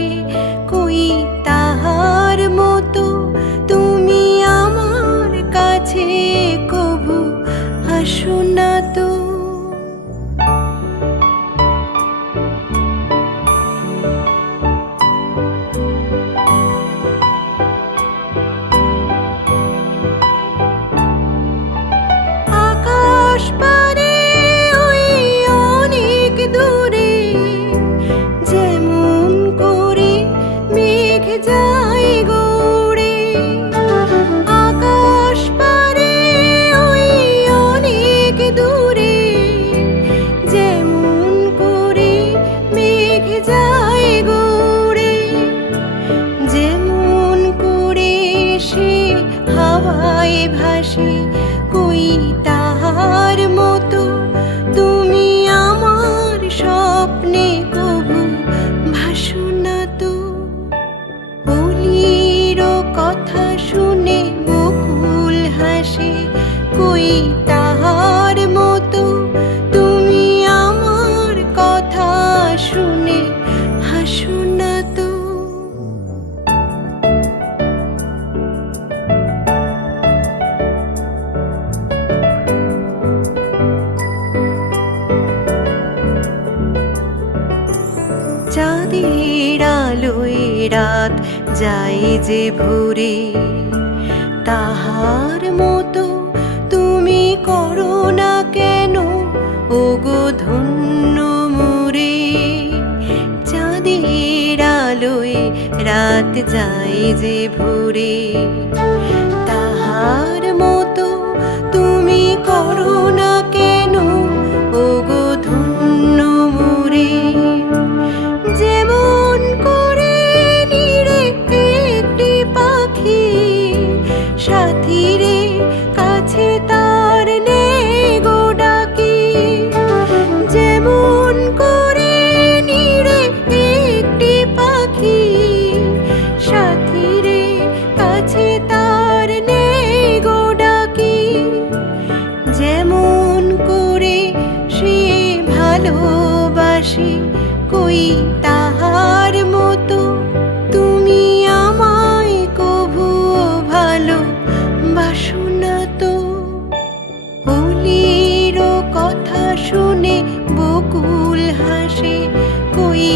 ভাসে কই তাহার মতো তুমি আমার কাছে কভু আসো না তো। আকাশ পারে ওই অনেক দূরে যেমন করে মেঘ যায় গৌড়ে, আকাশ পারে ওই অনেক দূরে যেমন করে মেঘ যায় গৌড়ে, যেমন করে সে হাওয়ায় ভাসে কই তাহার মতো তুমি আমার স্বপ্নে কভু ভাসো না তো। বলির কথা শুনে বকুল হাসে কই তাহার মতো তুমি আমার কথা শুনে হাসো না তো। চাঁদের আলোয় রাত যায় যে ভোরে, তাহার মতো তুমি করো না কেন ওগো ধন্য মোরে। চাঁদের আলোয় রাত যায় যে ভোরে, তাহার মতো তুমি করো না কেন ওগো ধন্য মোরে। যেমন করে নিরে একটি পাখি সাথীরে কাছে তার নেই গো ডাকি, যেমন করে নিরে একটি পাখি সাথীরে কাছে তার নেই গো ডাকি, যেমন করে সে ভালোবাসে কই তাহার মতো তুমি আমায় কভু ভালোবাসো না তো। হোলির কথা শুনে বকুল হাসে কই